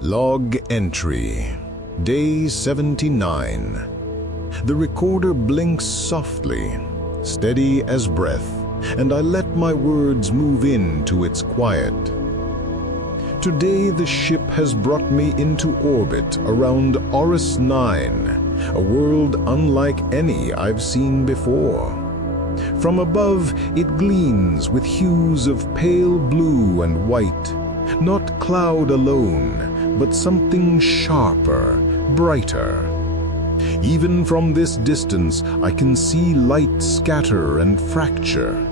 Log entry, day 79. The recorder blinks softly, steady as breath, and I let my words move into its quiet. Today the ship has brought me into orbit around Auris-9, a world unlike any I've seen before. From above, it gleams with hues of pale blue and white, not cloud alone, but something sharper, brighter. Even from this distance, I can see light scatter and fracture,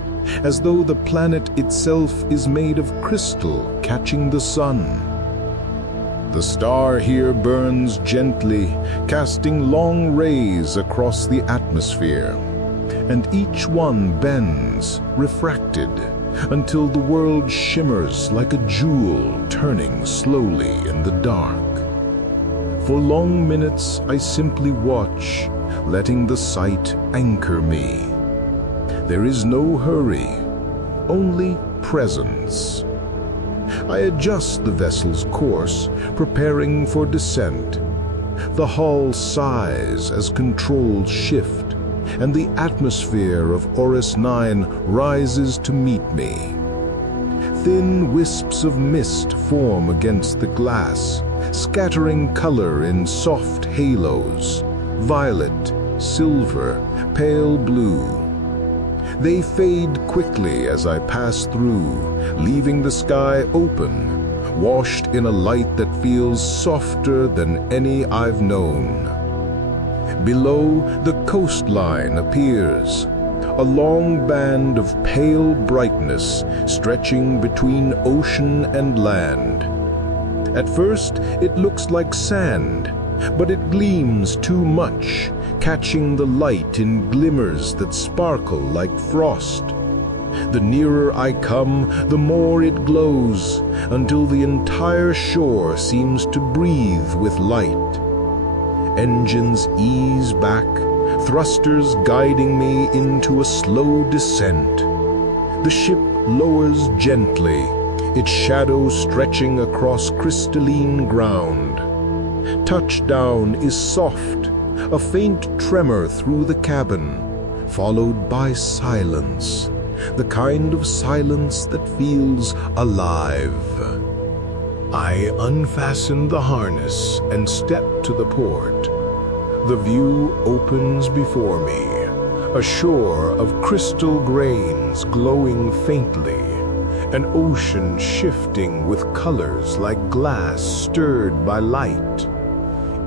as though the planet itself is made of crystal catching the sun. The star here burns gently, casting long rays across the atmosphere, and each one bends, refracted, until the world shimmers like a jewel turning slowly in the dark. For long minutes I simply watch, letting the sight anchor me. There is no hurry, only presence. I adjust the vessel's course, preparing for descent. The hull sighs as controls shift, and the atmosphere of Auris-9 rises to meet me. Thin wisps of mist form against the glass, scattering color in soft halos, violet, silver, pale blue. They fade quickly as I pass through, leaving the sky open, washed in a light that feels softer than any I've known. Below, the coastline appears, a long band of pale brightness stretching between ocean and land. At first, it looks like sand, but it gleams too much, catching the light in glimmers that sparkle like frost. The nearer I come, the more it glows, until the entire shore seems to breathe with light. Engines ease back, thrusters guiding me into a slow descent. The ship lowers gently, its shadow stretching across crystalline ground. Touchdown is soft, a faint tremor through the cabin, followed by silence, the kind of silence that feels alive. I unfasten the harness and step to the port. The view opens before me, a shore of crystal grains glowing faintly, an ocean shifting with colors like glass stirred by light.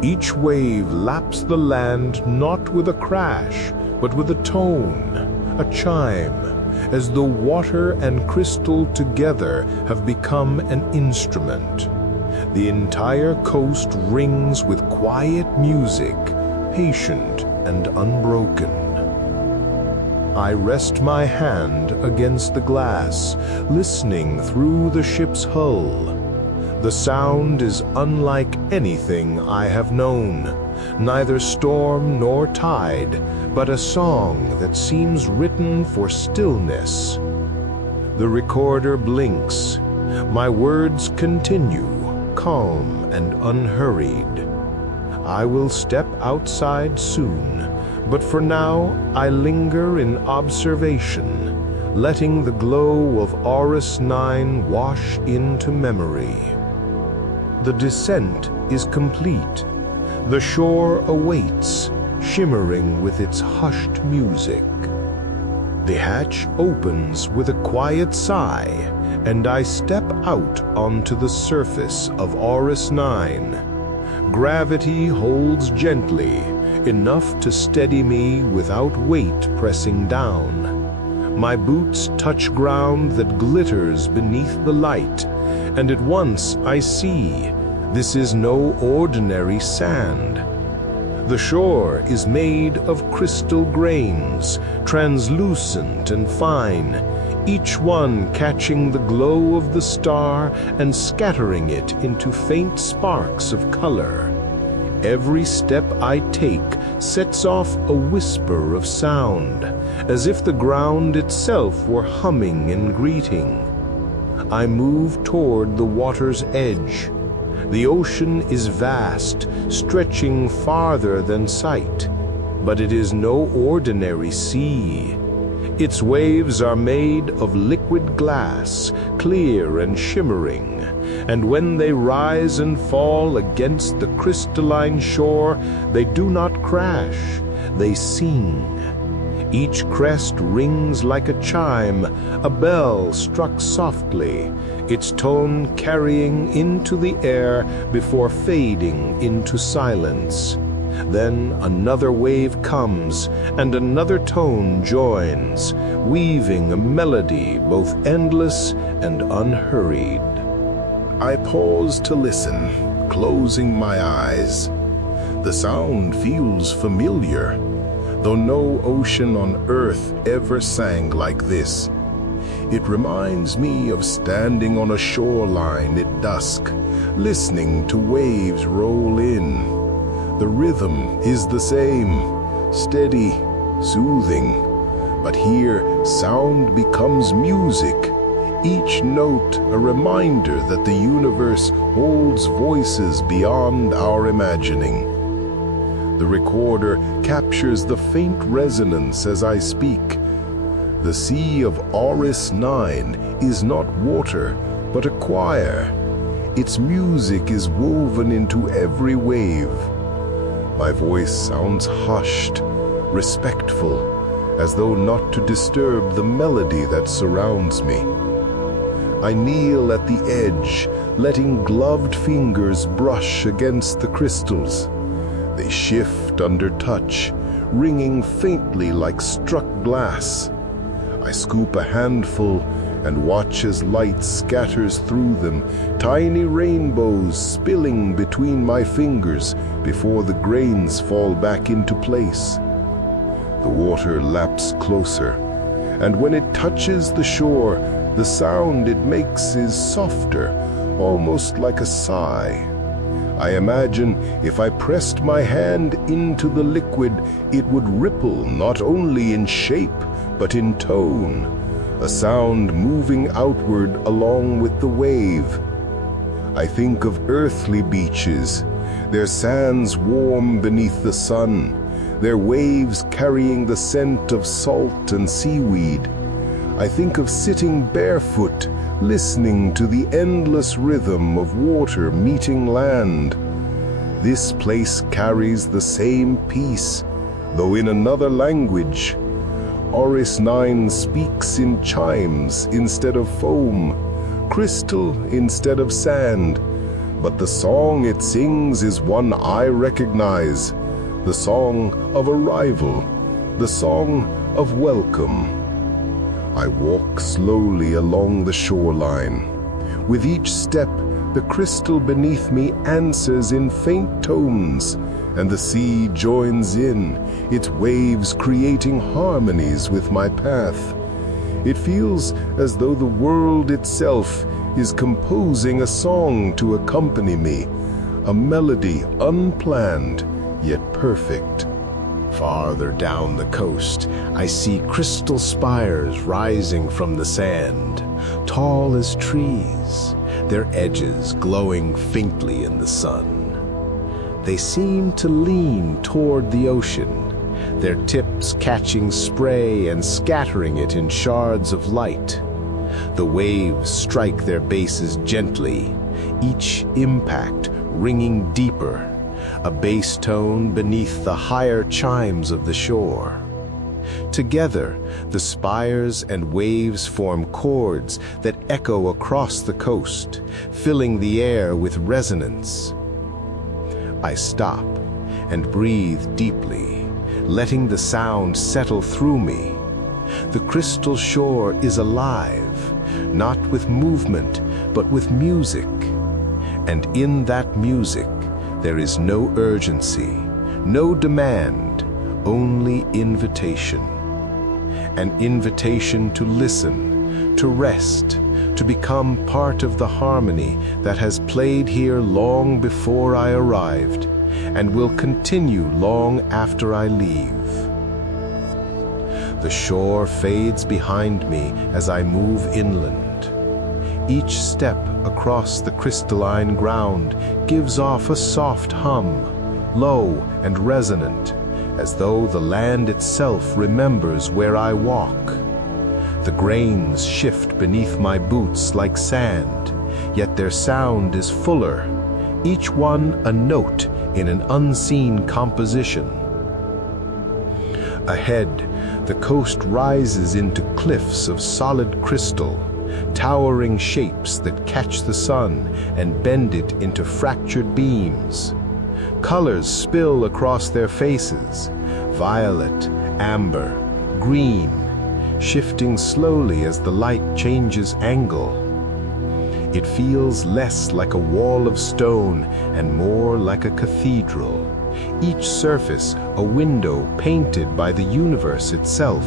Each wave laps the land not with a crash, but with a tone, a chime, as though water and crystal together have become an instrument. The entire coast rings with quiet music, patient and unbroken. I rest my hand against the glass, listening through the ship's hull. The sound is unlike anything I have known, neither storm nor tide, but a song that seems written for stillness. The recorder blinks. My words continue, calm and unhurried. I will step outside soon, but for now I linger in observation, letting the glow of Auris-9 wash into memory. The descent is complete. The shore awaits, shimmering with its hushed music. The hatch opens with a quiet sigh, and I step out onto the surface of Auris-9. Gravity holds gently, enough to steady me without weight pressing down. My boots touch ground that glitters beneath the light, and at once I see this is no ordinary sand. The shore is made of crystal grains, translucent and fine, each one catching the glow of the star and scattering it into faint sparks of color. Every step I take sets off a whisper of sound, as if the ground itself were humming in greeting. I move toward the water's edge. The ocean is vast, stretching farther than sight, but it is no ordinary sea. Its waves are made of liquid glass, clear and shimmering, and when they rise and fall against the crystalline shore, they do not crash, they sing. Each crest rings like a chime, a bell struck softly, its tone carrying into the air before fading into silence. Then another wave comes, and another tone joins, weaving a melody both endless and unhurried. I pause to listen, closing my eyes. The sound feels familiar, though no ocean on earth ever sang like this. It reminds me of standing on a shoreline at dusk, listening to waves roll in. The rhythm is the same, steady, soothing, but here sound becomes music, each note a reminder that the universe holds voices beyond our imagining. The recorder captures the faint resonance as I speak. The sea of Auris-9 is not water, but a choir. Its music is woven into every wave. My voice sounds hushed, respectful, as though not to disturb the melody that surrounds me. I kneel at the edge, letting gloved fingers brush against the crystals. They shift under touch, ringing faintly like struck glass. I scoop a handful and watch as light scatters through them, tiny rainbows spilling between my fingers before the grains fall back into place. The water laps closer, and when it touches the shore, the sound it makes is softer, almost like a sigh. I imagine if I pressed my hand into the liquid, it would ripple not only in shape, but in tone, a sound moving outward along with the wave. I think of earthly beaches, their sands warm beneath the sun, their waves carrying the scent of salt and seaweed. I think of sitting barefoot, listening to the endless rhythm of water meeting land. This place carries the same peace, though in another language. Auris-9 speaks in chimes instead of foam, crystal instead of sand, but the song it sings is one I recognize, the song of arrival, the song of welcome. I walk slowly along the shoreline. With each step, the crystal beneath me answers in faint tones, and the sea joins in, its waves creating harmonies with my path. It feels as though the world itself is composing a song to accompany me, a melody unplanned yet perfect. Farther down the coast, I see crystal spires rising from the sand, tall as trees, their edges glowing faintly in the sun. They seem to lean toward the ocean, their tips catching spray and scattering it in shards of light. The waves strike their bases gently, each impact ringing deeper, a bass tone beneath the higher chimes of the shore. Together, the spires and waves form chords that echo across the coast, filling the air with resonance. I stop and breathe deeply, letting the sound settle through me. The crystal shore is alive, not with movement, but with music. And in that music, there is no urgency, no demand, only invitation. An invitation to listen, to rest, to become part of the harmony that has played here long before I arrived and will continue long after I leave. The shore fades behind me as I move inland. Each step across the crystalline ground gives off a soft hum, low and resonant, as though the land itself remembers where I walk. The grains shift beneath my boots like sand, yet their sound is fuller, each one a note in an unseen composition. Ahead, the coast rises into cliffs of solid crystal, towering shapes that catch the sun and bend it into fractured beams. Colors spill across their faces, violet, amber, green, shifting slowly as the light changes angle. It feels less like a wall of stone and more like a cathedral, each surface a window painted by the universe itself.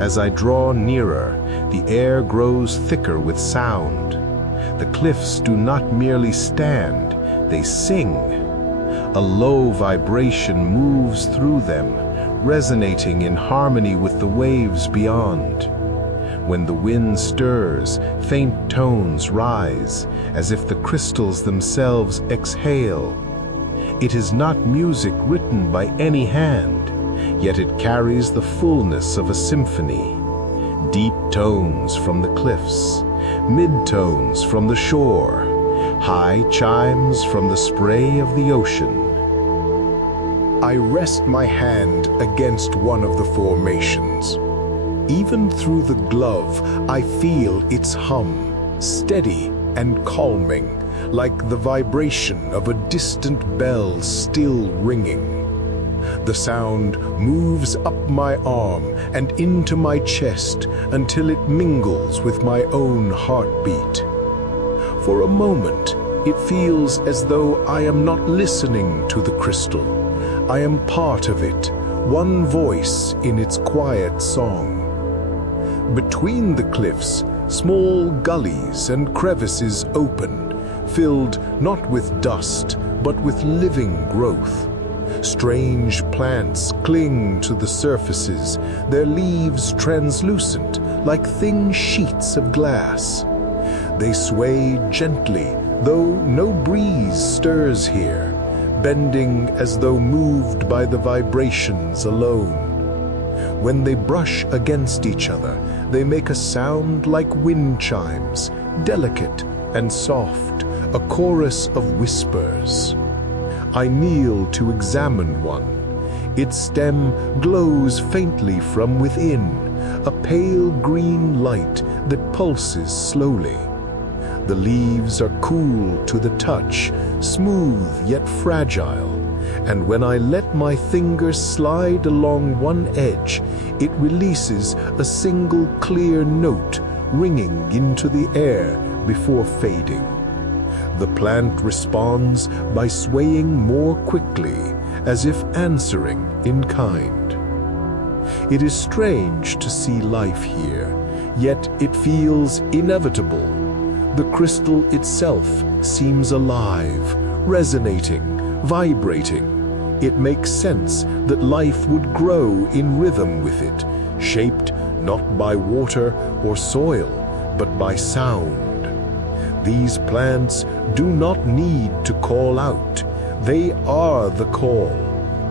As I draw nearer, the air grows thicker with sound. The cliffs do not merely stand, they sing. A low vibration moves through them, resonating in harmony with the waves beyond. When the wind stirs, faint tones rise, as if the crystals themselves exhale. It is not music written by any hand, yet it carries the fullness of a symphony. Deep tones from the cliffs, mid-tones from the shore, high chimes from the spray of the ocean. I rest my hand against one of the formations. Even through the glove, I feel its hum, steady and calming, like the vibration of a distant bell still ringing. The sound moves up my arm and into my chest until it mingles with my own heartbeat. For a moment, it feels as though I am not listening to the crystal. I am part of it, one voice in its quiet song. Between the cliffs, small gullies and crevices open, filled not with dust, but with living growth. Strange plants cling to the surfaces, their leaves translucent like thin sheets of glass. They sway gently, though no breeze stirs here, bending as though moved by the vibrations alone. When they brush against each other, they make a sound like wind chimes, delicate and soft, a chorus of whispers. I kneel to examine one. Its stem glows faintly from within, a pale green light that pulses slowly. The leaves are cool to the touch, smooth yet fragile, and when I let my fingers slide along one edge, it releases a single clear note ringing into the air before fading. The plant responds by swaying more quickly, as if answering in kind. It is strange to see life here, yet it feels inevitable. The crystal itself seems alive, resonating, vibrating. It makes sense that life would grow in rhythm with it, shaped not by water or soil, but by sound. These plants do not need to call out. They are the call,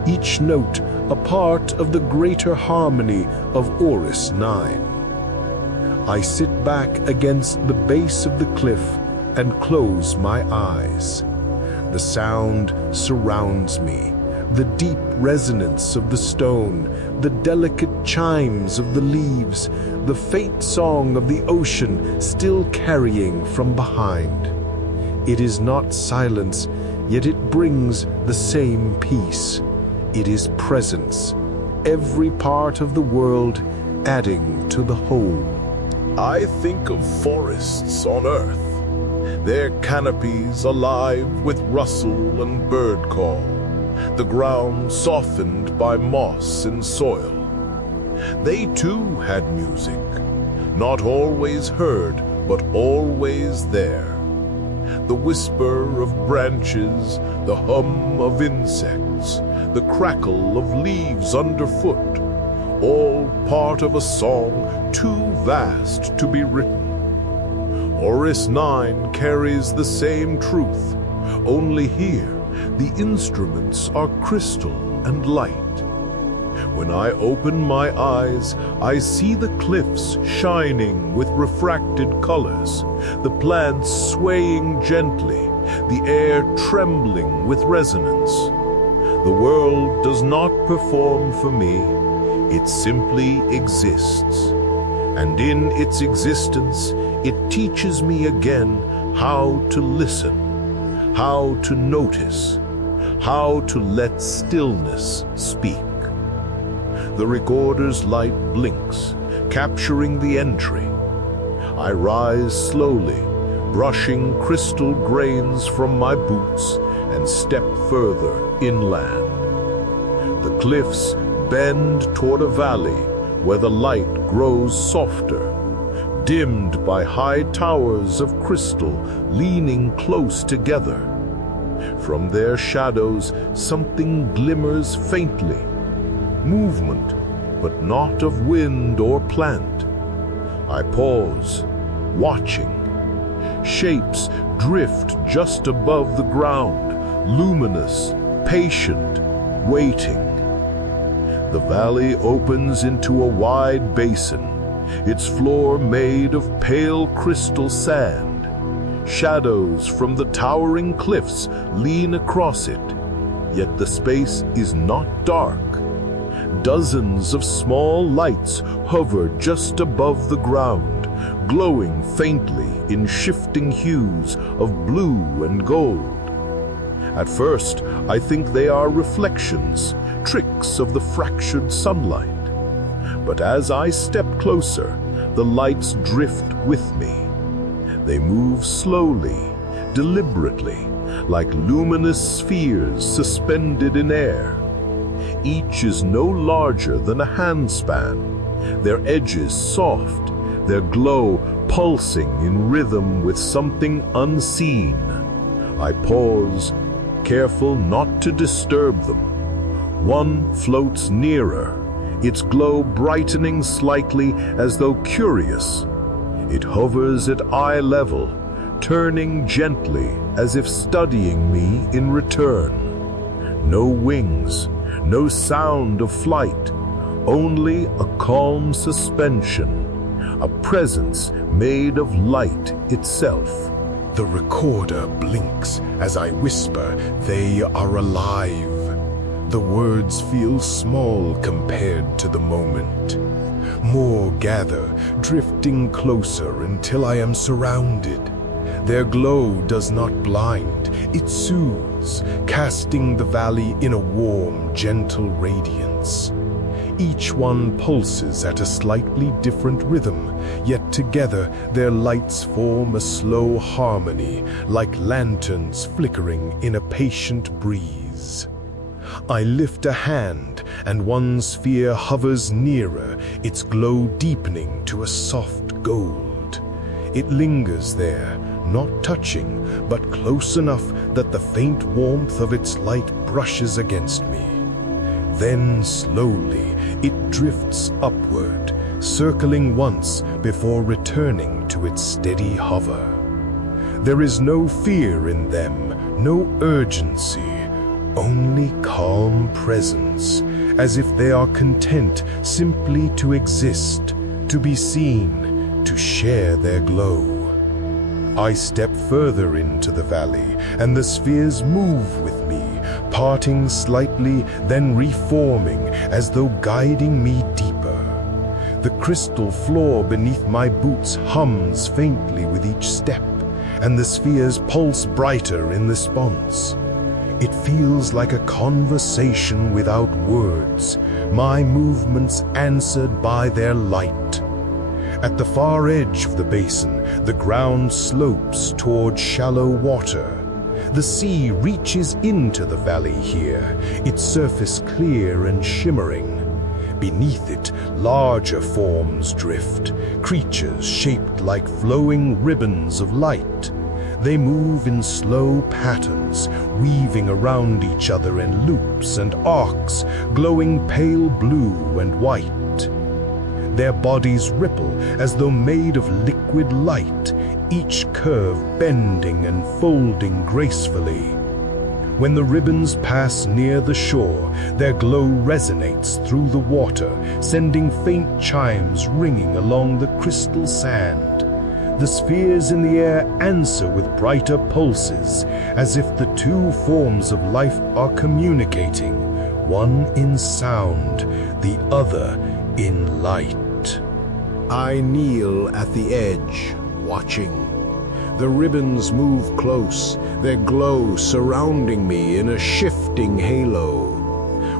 each note a part of the greater harmony of Auris-9. I sit back against the base of the cliff and close my eyes. The sound surrounds me, the deep resonance of the stone, the delicate chimes of the leaves, the faint song of the ocean still carrying from behind. It is not silence, yet it brings the same peace. It is presence, every part of the world adding to the whole. I think of forests on Earth, their canopies alive with rustle and bird call, the ground softened by moss and soil. They too had music, not always heard, but always there. The whisper of branches, the hum of insects, the crackle of leaves underfoot, all part of a song too vast to be written. Auris-9 carries the same truth, only here the instruments are crystal and light. When I open my eyes, I see the cliffs shining with refracted colors, the plants swaying gently, the air trembling with resonance. The world does not perform for me, it simply exists. And in its existence, it teaches me again how to listen, how to notice, how to let stillness speak. The recorder's light blinks, capturing the entry. I rise slowly, brushing crystal grains from my boots, and step further inland. The cliffs bend toward a valley where the light grows softer, dimmed by high towers of crystal leaning close together. From their shadows, something glimmers faintly. Movement, but not of wind or plant. I pause, watching. Shapes drift just above the ground, luminous, patient, waiting. The valley opens into a wide basin, its floor made of pale crystal sand. Shadows from the towering cliffs lean across it, yet the space is not dark. Dozens of small lights hover just above the ground, glowing faintly in shifting hues of blue and gold. At first, I think they are reflections, tricks of the fractured sunlight. But as I step closer, the lights drift with me. They move slowly, deliberately, like luminous spheres suspended in air. Each is no larger than a handspan, their edges soft, their glow pulsing in rhythm with something unseen. I pause, careful not to disturb them. One floats nearer, its glow brightening slightly as though curious. It hovers at eye level, turning gently as if studying me in return. No wings, no sound of flight, only a calm suspension, a presence made of light itself. The recorder blinks as I whisper, "They are alive." The words feel small compared to the moment. More gather, drifting closer until I am surrounded. Their glow does not blind, it soothes, casting the valley in a warm, gentle radiance. Each one pulses at a slightly different rhythm, yet together their lights form a slow harmony, like lanterns flickering in a patient breeze. I lift a hand, and one sphere hovers nearer, its glow deepening to a soft gold. It lingers there, not touching, but close enough that the faint warmth of its light brushes against me. Then, slowly, it drifts upward, circling once before returning to its steady hover. There is no fear in them, no urgency, only calm presence, as if they are content simply to exist, to be seen, to share their glow. I step further into the valley, and the spheres move with me, parting slightly, then reforming as though guiding me deeper. The crystal floor beneath my boots hums faintly with each step, and the spheres pulse brighter in response. It feels like a conversation without words, my movements answered by their light. At the far edge of the basin, the ground slopes toward shallow water. The sea reaches into the valley here, its surface clear and shimmering. Beneath it, larger forms drift, creatures shaped like flowing ribbons of light. They move in slow patterns, weaving around each other in loops and arcs, glowing pale blue and white. Their bodies ripple as though made of liquid light, each curve bending and folding gracefully. When the ribbons pass near the shore, their glow resonates through the water, sending faint chimes ringing along the crystal sand. The spheres in the air answer with brighter pulses, as if the two forms of life are communicating, one in sound, the other in light. I kneel at the edge, watching. The ribbons move close, their glow surrounding me in a shifting halo.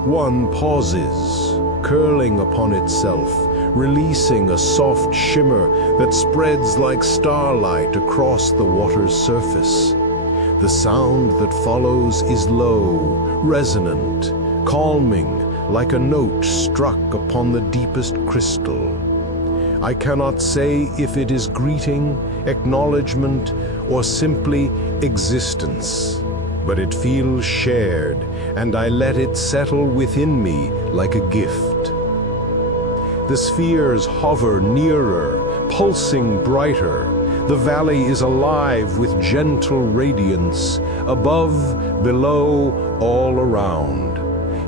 One pauses, curling upon itself, releasing a soft shimmer that spreads like starlight across the water's surface. The sound that follows is low, resonant, calming, like a note struck upon the deepest crystal. I cannot say if it is greeting, acknowledgement, or simply existence, but it feels shared, and I let it settle within me like a gift. The spheres hover nearer, pulsing brighter. The valley is alive with gentle radiance, above, below, all around.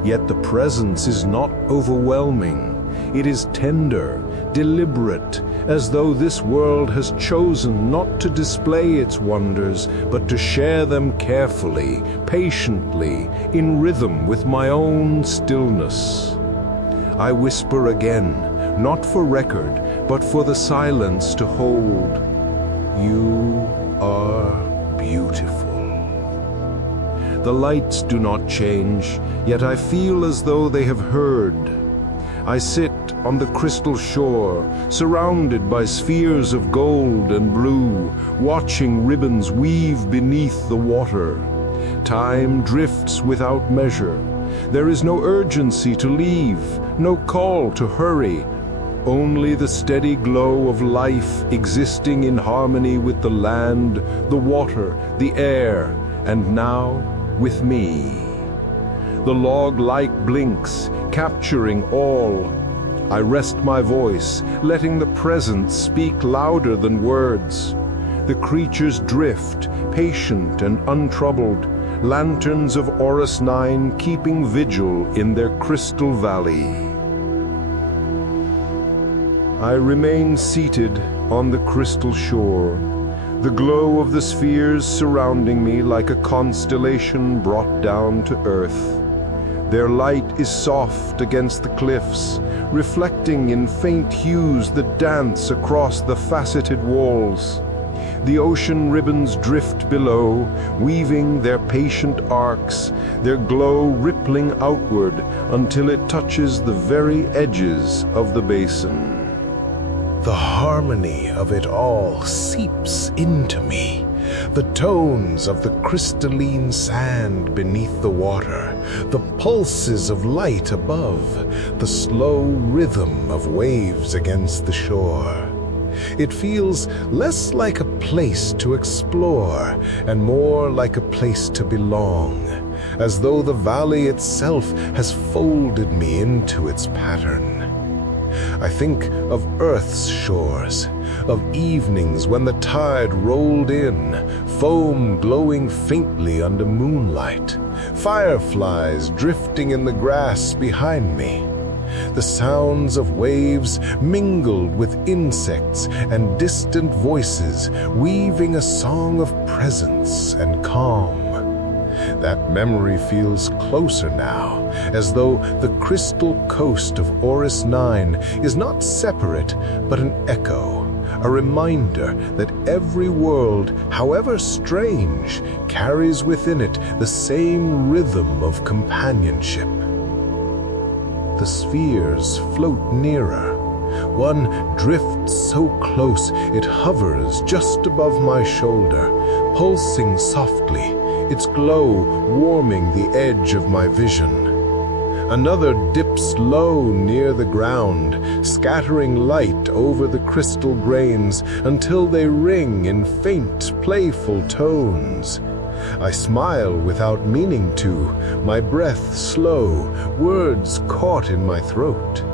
Yet the presence is not overwhelming. It is tender, deliberate, as though this world has chosen not to display its wonders, but to share them carefully, patiently, in rhythm with my own stillness. I whisper again, not for record, but for the silence to hold. You are beautiful. The lights do not change, yet I feel as though they have heard. I sit on the crystal shore, surrounded by spheres of gold and blue, watching ribbons weave beneath the water. Time drifts without measure. There is no urgency to leave, no call to hurry, only the steady glow of life existing in harmony with the land, the water, the air, and now with me. The log light blinks, capturing all. I rest my voice, letting the present speak louder than words. The creatures drift, patient and untroubled, lanterns of Auris-9 keeping vigil in their crystal valley. I remain seated on the crystal shore, the glow of the spheres surrounding me like a constellation brought down to earth. Their light is soft against the cliffs, reflecting in faint hues that dance across the faceted walls. The ocean ribbons drift below, weaving their patient arcs, their glow rippling outward until it touches the very edges of the basin. The harmony of it all seeps into me. The tones of the crystalline sand beneath the water, the pulses of light above, the slow rhythm of waves against the shore. It feels less like a place to explore and more like a place to belong, as though the valley itself has folded me into its pattern. I think of Earth's shores, of evenings when the tide rolled in, foam glowing faintly under moonlight, fireflies drifting in the grass behind me. The sounds of waves mingled with insects and distant voices, weaving a song of presence and calm. That memory feels closer now, as though the crystal coast of Auris-9 is not separate, but an echo, a reminder that every world, however strange, carries within it the same rhythm of companionship. The spheres float nearer. One drifts so close it hovers just above my shoulder, pulsing softly, its glow warming the edge of my vision. Another dips low near the ground, scattering light over the crystal grains until they ring in faint, playful tones. I smile without meaning to, my breath slow, words caught in my throat.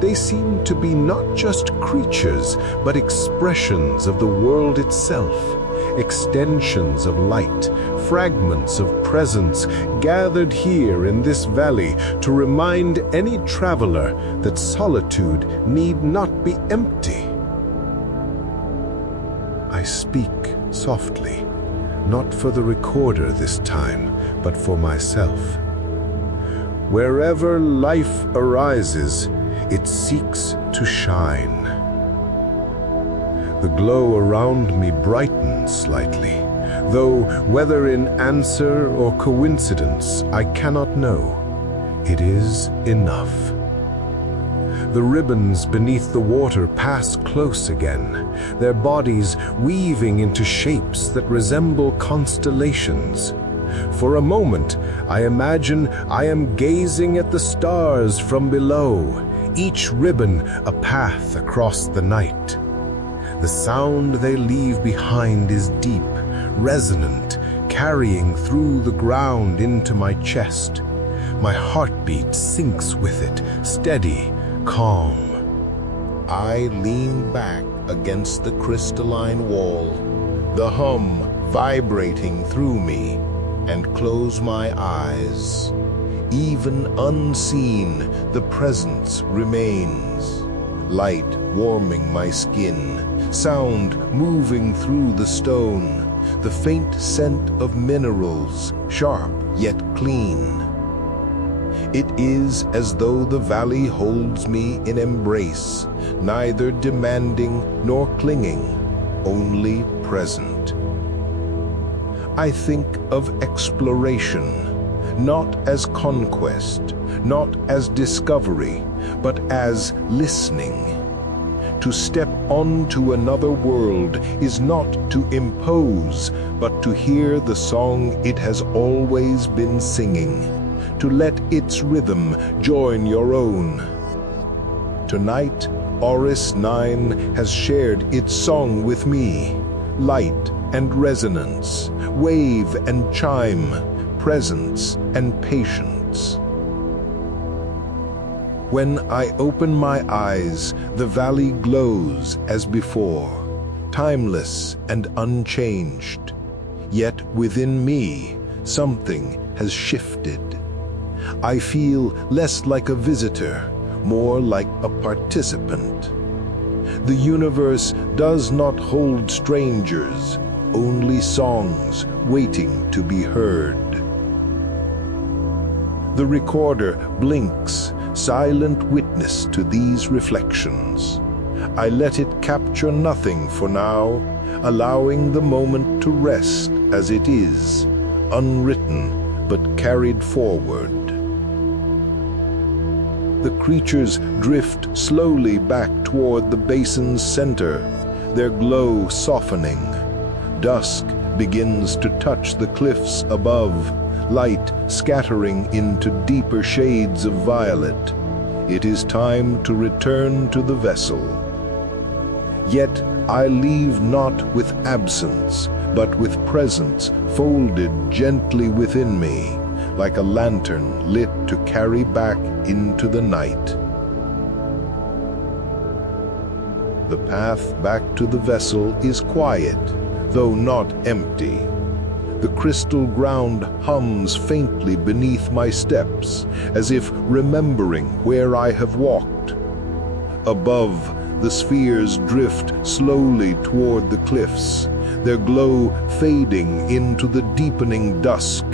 They seem to be not just creatures, but expressions of the world itself, extensions of light, fragments of presence gathered here in this valley to remind any traveler that solitude need not be empty. I speak softly, not for the recorder this time, but for myself. Wherever life arises, it seeks to shine. The glow around me brightens slightly, though whether in answer or coincidence I cannot know. It is enough. The ribbons beneath the water pass close again, their bodies weaving into shapes that resemble constellations. For a moment, I imagine I am gazing at the stars from below, each ribbon a path across the night. The sound they leave behind is deep, resonant, carrying through the ground into my chest. My heartbeat sinks with it, steady, calm. I lean back against the crystalline wall, the hum vibrating through me, and close my eyes. Even unseen, the presence remains. Light warming my skin, sound moving through the stone, the faint scent of minerals, sharp yet clean. It is as though the valley holds me in embrace, neither demanding nor clinging, only present. I think of exploration, not as conquest, not as discovery, but as listening. To step onto another world is not to impose, but to hear the song it has always been singing, to let its rhythm join your own. Tonight, Auris-9 has shared its song with me, light and resonance, wave and chime, presence and patience. When I open my eyes, the valley glows as before, timeless and unchanged. Yet within me, something has shifted. I feel less like a visitor, more like a participant. The universe does not hold strangers, only songs waiting to be heard. The recorder blinks, silent witness to these reflections. I let it capture nothing for now, allowing the moment to rest as it is, unwritten but carried forward. The creatures drift slowly back toward the basin's center, their glow softening. Dusk begins to touch the cliffs above, light scattering into deeper shades of violet. It is time to return to the vessel. Yet I leave not with absence, but with presence folded gently within me, like a lantern lit to carry back into the night. The path back to the vessel is quiet, though not empty. The crystal ground hums faintly beneath my steps, as if remembering where I have walked. Above, the spheres drift slowly toward the cliffs, their glow fading into the deepening dusk.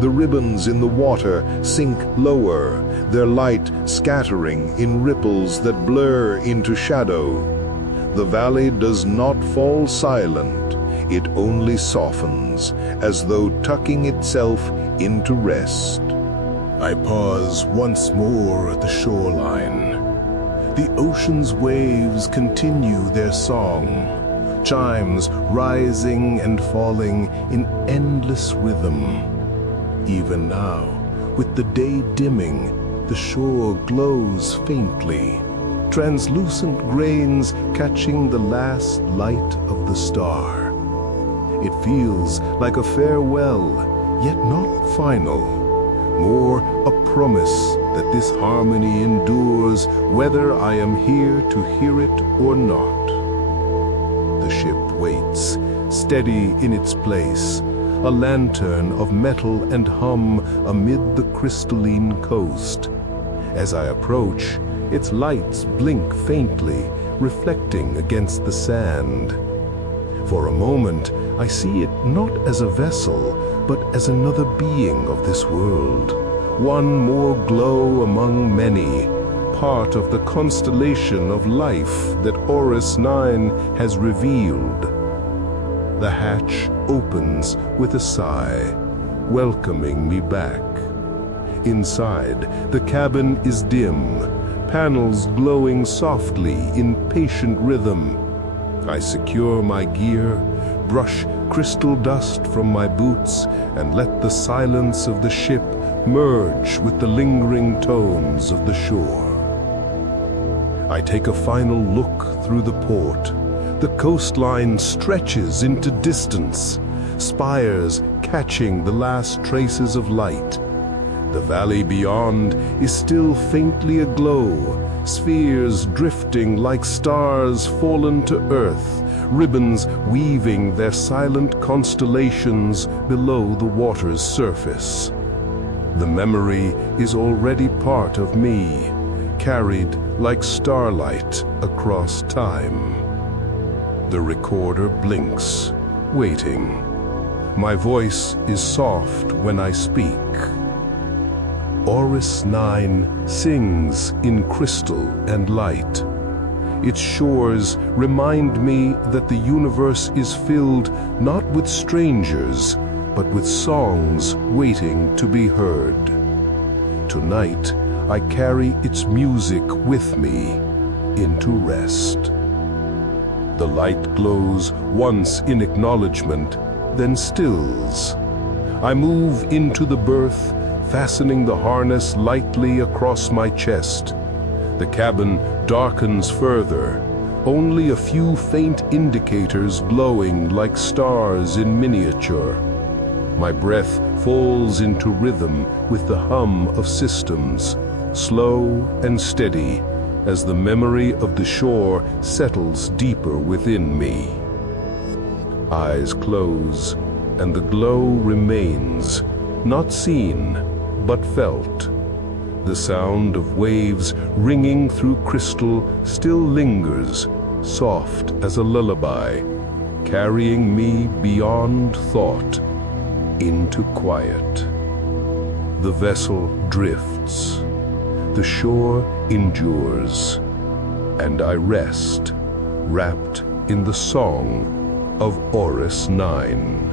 The ribbons in the water sink lower, their light scattering in ripples that blur into shadow. The valley does not fall silent. It only softens, as though tucking itself into rest. I pause once more at the shoreline. The ocean's waves continue their song, chimes rising and falling in endless rhythm. Even now, with the day dimming, the shore glows faintly, translucent grains catching the last light of the star. It feels like a farewell, yet not final, more a promise that this harmony endures whether I am here to hear it or not. The ship waits, steady in its place, a lantern of metal and hum amid the crystalline coast. As I approach, its lights blink faintly, reflecting against the sand. For a moment, I see it not as a vessel, but as another being of this world, one more glow among many, part of the constellation of life that Auris-9 has revealed. The hatch opens with a sigh, welcoming me back. Inside, the cabin is dim, panels glowing softly in patient rhythm. I secure my gear, brush crystal dust from my boots, and let the silence of the ship merge with the lingering tones of the shore. I take a final look through the port. The coastline stretches into distance, spires catching the last traces of light. The valley beyond is still faintly aglow, spheres drifting like stars fallen to earth, ribbons weaving their silent constellations below the water's surface. The memory is already part of me, carried like starlight across time. The recorder blinks, waiting. My voice is soft when I speak. Auris-9 sings in crystal and light. Its shores remind me that the universe is filled not with strangers, but with songs waiting to be heard. Tonight, I carry its music with me into rest. The light glows once in acknowledgement, then stills. I move into the berth, fastening the harness lightly across my chest. The cabin darkens further, only a few faint indicators glowing like stars in miniature. My breath falls into rhythm with the hum of systems, slow and steady, as the memory of the shore settles deeper within me. Eyes close, and the glow remains, not seen, but felt. The sound of waves ringing through crystal still lingers, soft as a lullaby, carrying me beyond thought, into quiet. The vessel drifts, the shore endures, and I rest, wrapped in the song of Auris-9.